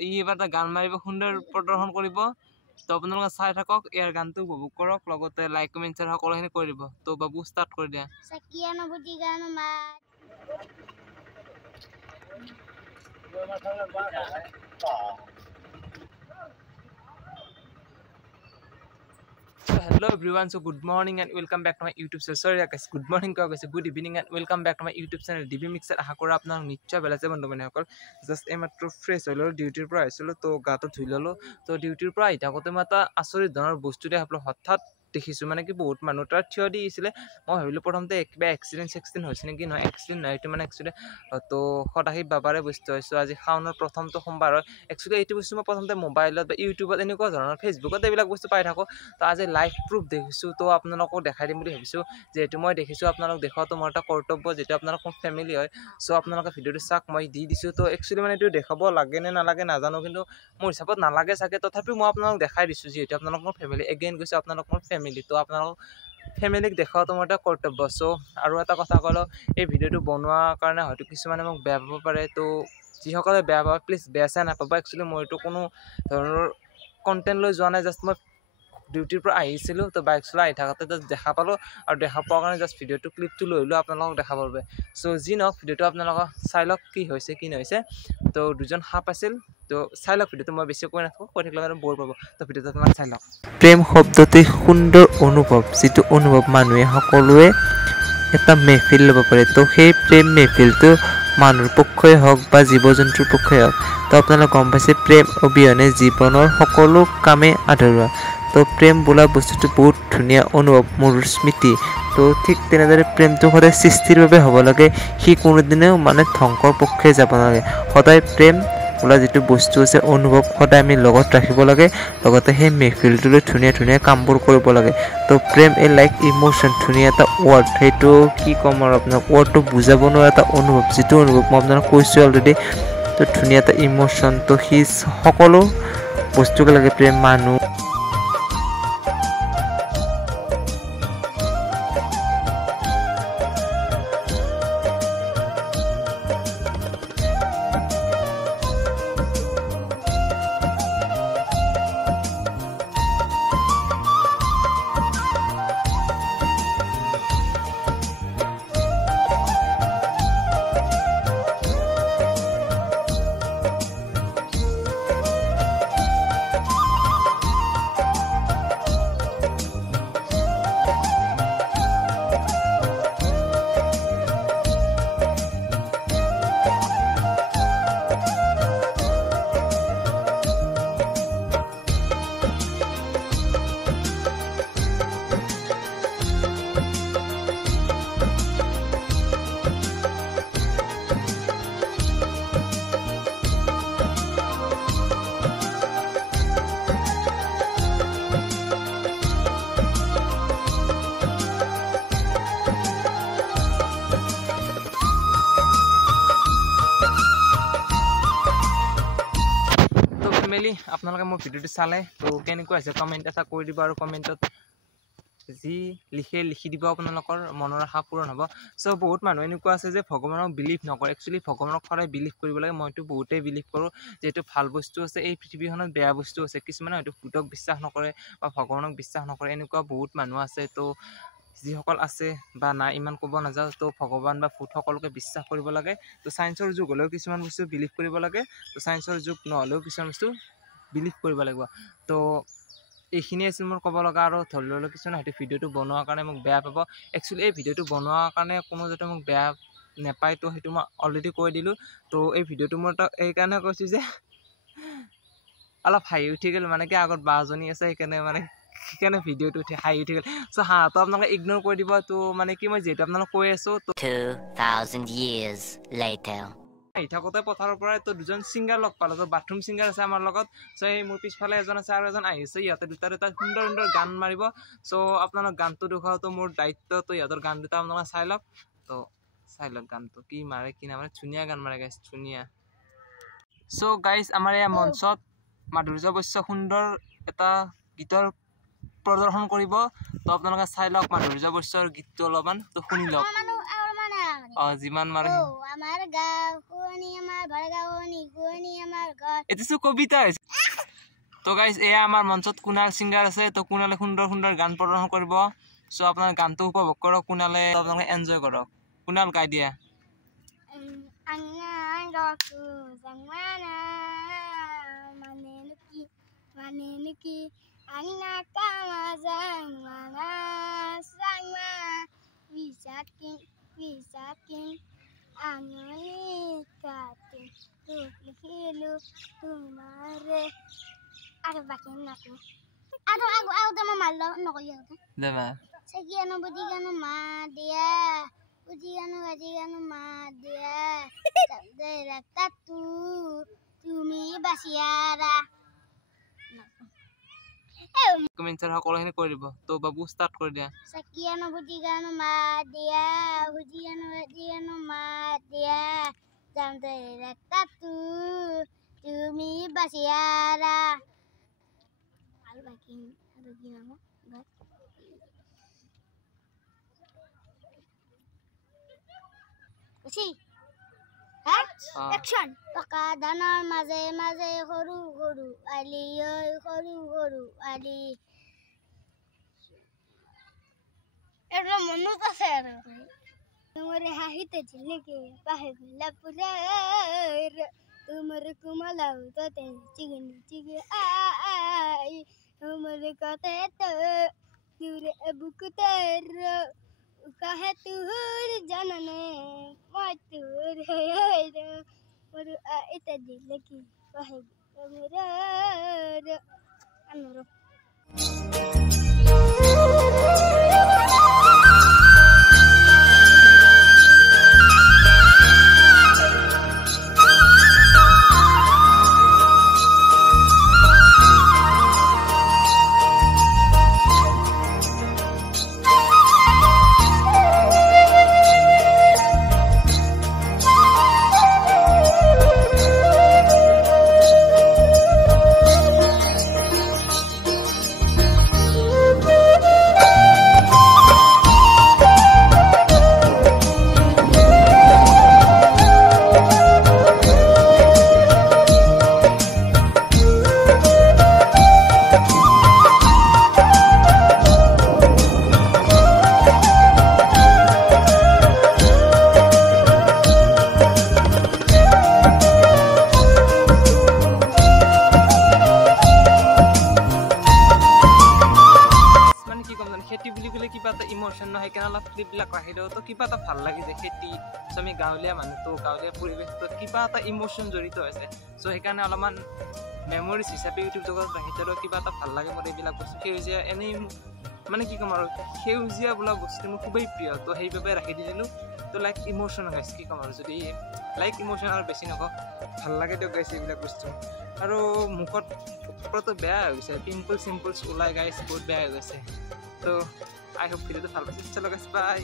ই এবাৰ এটা গান মাৰিব সুন্দৰ প্ৰদৰ্শন কৰিব তো আপোনালোকে চাই থাকক ইয়াৰ গানটো উপভোগ কৰক লগতে লাইক কমেন্ট শ্বেয়াৰ সকলোখিনি কৰি দিব তো বাবু ষ্টাৰ্ট কৰি দিয়া Sakia na buti gano ma. So hello everyone, so good morning and welcome back to my YouTube channel. Sorry guys, good morning ko guys, good evening and welcome back to my YouTube channel. DB Mixer aha kora apnar nichcha bela je bondhu bane hakol just ematro fresh holo duty pro aisilo to gato dhui lolo to duty pro aita kote mata asori donar bostu de aplo hothat দেখিছো মানে কি বহুত মানুহ তাৰ থিয় দি আছিলে মই ভাবিলো প্ৰথমতে কিবা এক্সিডেন্ট হৈছে নেকি নহয় এক্সিডেন্ট নাই এটো মানে একচুয়ালি তো সদাহি বাবাৰে বস্তু হৈছে আজি খাওনৰ প্ৰথমটো সোমবাৰ হয় একচুয়ালি এইটো বস্তু মই প্ৰথমতে মোবাইলত বা ইউটিউবত এনেকুৱা ধৰণৰ ফেসবুকত এইবিলাক বস্তু পাই থাকো তো আজি লাইভ প্রুফ দেখিছো তো আপোনালোকক দেখাই দিম বুলি ভাবিছো যেহেতু মই দেখিছো আপোনালোক দেখাটো মোৰ এটা কৰ্তব্য যেটা আপোনালোকৰ ফ্যামিলি হয় সো আপোনালোকে ভিডিওটো চাক মই দি দিছো তো একচুয়ালি মানে এটো দেখাব লাগে নে নালাগে নাজানো কিন্তু মোৰ হিচাপত নালাগে চাগে তথাপি মই আপোনালোকক দেখাই দিছো যেহেতু আপোনালোকৰ ফ্যামিলি এগেইন কৈছো আপোনালোকৰ ফ্যামিলি তো আপোনালোক ফ্যামিলিক দেখাটো মোৰ এটা কৰ্তব্য সো আৰু এটা কথা কলো এই ভিডিওটো বনোৱা কাৰণে হয়তো কিছুমানে মোক বেয়া পাব পাৰে তো যিসকলে বেয়া পায় প্লিজ বেয়া চাই নাপাবা একচুয়ালি মই এটো কোনো ধৰণৰ কন্টেন্ট লৈ যোৱা নাই জাস্ট মই ডিউটিৰ পৰা আহিছিলো তো বাইক চলাই আহি থাকতে দেখা পালো আৰু দেখা পোৱাৰ কাৰণে জাস্ট ভিডিওটো ক্লিপটো লৈলো আপোনালোকক দেখাবৰ বাবে সো যি নহওক ভিডিওটো আপোনালোকক চাই লওক কি হৈছে কি নহৈছে তো দুজন সাপ আছিল তো চাই লওক ভিডিওটো মই বেছি কৈ নাথাকো কৈ থাকিলে মানে বৰ পাব তো ভিডিওটো আপোনালোক চাই লওক প্ৰেম শব্দটো সুন্দৰ অনুভৱ যেটো অনুভৱ মানুহে সকলোৱে এটা মেহফিল ল'ব পাৰে তো সেই প্ৰেম মেহফিলটো মানুহৰ পক্ষই হওক বা জীৱ-জন্তুৰ পক্ষই হওক তো আপোনালোকে গম পাইছে প্ৰেম অবিহনে জীৱনৰ সকলো কামে আধৰুৱা তো প্ৰেম বোলা বস্তুটো বহুত ধুনীয়া অনুভৱ মোৰ স্মৃতি তো ঠিক তেনেদৰে প্ৰেমটো সদায় সৃষ্টিৰ বাবে হ'ব লাগে হি কোনোদিনেও মানে ধ্বংসৰ পক্ষে যাব নালাগে সদায় প্ৰেম বোলা যেটো বস্তু আছে অনুভৱ সদায় আমি লগত ৰাখিব লাগে লগতে সেই মেহফিলটোলৈ ধুনীয়া ধুনীয়া কামবোৰ কৰিব লাগে তো প্ৰেম এ লাইক ইমোশন ধুনীয়া এটা ওয়াৰ্ড সেইটো কি কম আৰু আপোনাক ওয়াৰ্ডটো বুজাব নোৱাৰা এটা অনুভৱ যেটো অনুভৱ মই আপোনাক কৈছো অলৰেডি তো ধুনীয়া এটা ইমোশন তো হি সকলো বস্তুকে লাগে প্ৰেম মানুহ ফ্যামিলি আপোনালোকে মোৰ ভিডিওটো চালে তো কেনেকুৱা আছে কমেন্ট এটা কৰি দিব আৰু কমেন্টত যি লিখি দিব আপোনালোকৰ মনৰ আশা পূৰণ হ'ব সো বহুত মানুহ এনেকুৱা আছে যে ভগৱানক বিলিভ নকৰে একচুয়ালি ভগৱানক সদায় বিলিভ কৰিব লাগে মইতো বহুতেই বিলিভ কৰো যেটো ভাল বস্তু আছে এই পৃথিৱীখনত বেয়া বস্তু আছে কিছুমানে হয়তো ভূতক বিশ্বাস নকৰে বা ভগৱানক বিশ্বাস নকৰে এনেকুৱা বহুত মানুহ আছে তো যিসকল আছে বা না ইমান ক'ব নাযাও তো ভগৱান বা ভূত সকলোকে বিশ্বাস কৰিব লাগে তো সায়েন্সৰ যুগ হলেও কিছুমান বস্তু বিলিভ কৰিব লাগে তো সায়েন্সৰ যুগ নহলেও কিছুমান বস্তু বিলিভ কৰিব লাগিব তো এইখিনি আছিল মোৰ ক'ব লগা আৰু ধৰি ললো কিছুমান হয়তো ভিডিওটো বনোৱাৰ কাৰণে মোক বেয়া পাব একচুয়ালি এই ভিডিওটো বনোৱাৰ কাৰণে কোনো যাতে মোক বেয়া নেপায় তো সেইটো মই অলৰেডি কৈ দিলো তো এই ভিডিওটো মোৰ এই কাৰণে কৈছো যে অলপ হাই উঠি গ'ল মানে কি আগত বাজনী আছে সেইকাৰণে মানে কেনে ভিডিওটো উঠি হাই উঠি গ'ল সো হা তো আপোনালোকে ইগনোৰ কৰি দিব তো মানে কি মই যেটা আপোনালোক কৈ আছো তো 2000 years later. এই থাকতে পথাৰৰ পৰা তো দুজন সিঙ্গাৰ লগ পালো তো বাথৰুম সিঙ্গাৰ আছে আমাৰ লগত সো এই মোৰ পিছফালে এজন আছে আৰু এজন আহিছে ইয়াতে দুটা সুন্দৰ সুন্দৰ গান মাৰিব সো আপোনালোক গানটো দেখাও তো মোৰ দায়িত্ব তো ইহঁতৰ গান দুটা আপোনালোকে চাই লওক তো চাই লওক গানটো কি মাৰে কি নামাৰে ধুনীয়া গান মাৰে গাইছ ধুনীয়া সো গাইছ আমাৰ এই মঞ্চত মাধুৰ্য বৈশ্য সুন্দৰ এটা গীতৰ প্ৰদৰ্শন কৰিব তো আপোনালোকে চাই লওক মাধুৰ্য বৈশ্যৰ গীতটো অলপমান তো শুনি লওক যিমান মাৰো আমাৰ গাঁও শুৱনি আমাৰ ভৰগাঁও শুৱনি আমাৰ ঘৰ এইটো কবিতা হৈছে তো গাইজ এয়া আমাৰ মঞ্চত কুনাল সিংগাৰ আছে তো কুনালে সুন্দৰ সুন্দৰ গান প্ৰদৰ্শন কৰিব সো আপোনাৰ গানটো উপভোগ কৰক কুনালে আপোনালোকে এনজয় কৰক কুনাল গাই দিয়া মানে নেকি আংনা কামাজাং মানা সাংমা বিসাকিং আঙুলি কাটি লিখিলো তোমাৰে আৰু বাকি নাকো আৰু দম মাৰলো নকই আৰু দেবা সকিয়ানো বুজিগানো মা দিয়া বুজিগানো গাজিগানো মা দিয়া দে রাখতা তুমি বাসিয়ারা কমেন্টৰ সকলোখিনি কৰিব তো বাবু ষ্টাৰ্ট কৰি দিয়া সকিয়ানো বুজিগানো মা দিয়া বুজিগানো গাজিগানো মা দিয়া দে রাখতা তুমি বাসিয়ারা আৰু বাকি আৰু কি নাম Action! Paka danar maze horu ali horu ali. Erlo monu ta sero. Tumare hahite chilke pahe gula purar. Tumare kumalau to te chigi ai. Tumare kate to dure abukutar. Kahe tur janane matur hayda moru aita dilaki kahe merar anuro খেতি বুলি ক'লে কিবা এটা emotion নহয় কেনে অলপ ক্লিপবিলাক ৰাখি দিওঁ তো কিবা এটা ভাল লাগি যায় খেতি চ' আমি গাঁৱলীয়া মানুহটো গাঁৱলীয়া পৰিৱেশটোত কিবা এটা ইমোশ্যন জড়িত আছে চ' সেইকাৰণে অলপমান মেমৰিজ হিচাপে ইউটিউব জগতত ৰাখি দিলেও কিবা এটা ভাল লাগে মোৰ এইবিলাক বস্তু সেউজীয়া এনেই মানে কি ক'ম আৰু সেউজীয়া বোলা বস্তু মোৰ খুবেই প্ৰিয় তো সেইবাবে ৰাখি দি দিলোঁ তো লাইক ইমোশ্যন গাইছ কি ক'ম আৰু যদি লাইক ইমোশ্যন আৰু বেছি নকওঁ ভাল লাগে দিয়ক গাইছে এইবিলাক বস্তু আৰু মুখত ওপৰতো বেয়া হৈ গৈছে পিম্পলছ ওলাই গাইছ বহুত বেয়া হৈ গৈছে তো আই হোপ ভিডিঅ'টো ভাল পাইছে চলো গাইছ বাই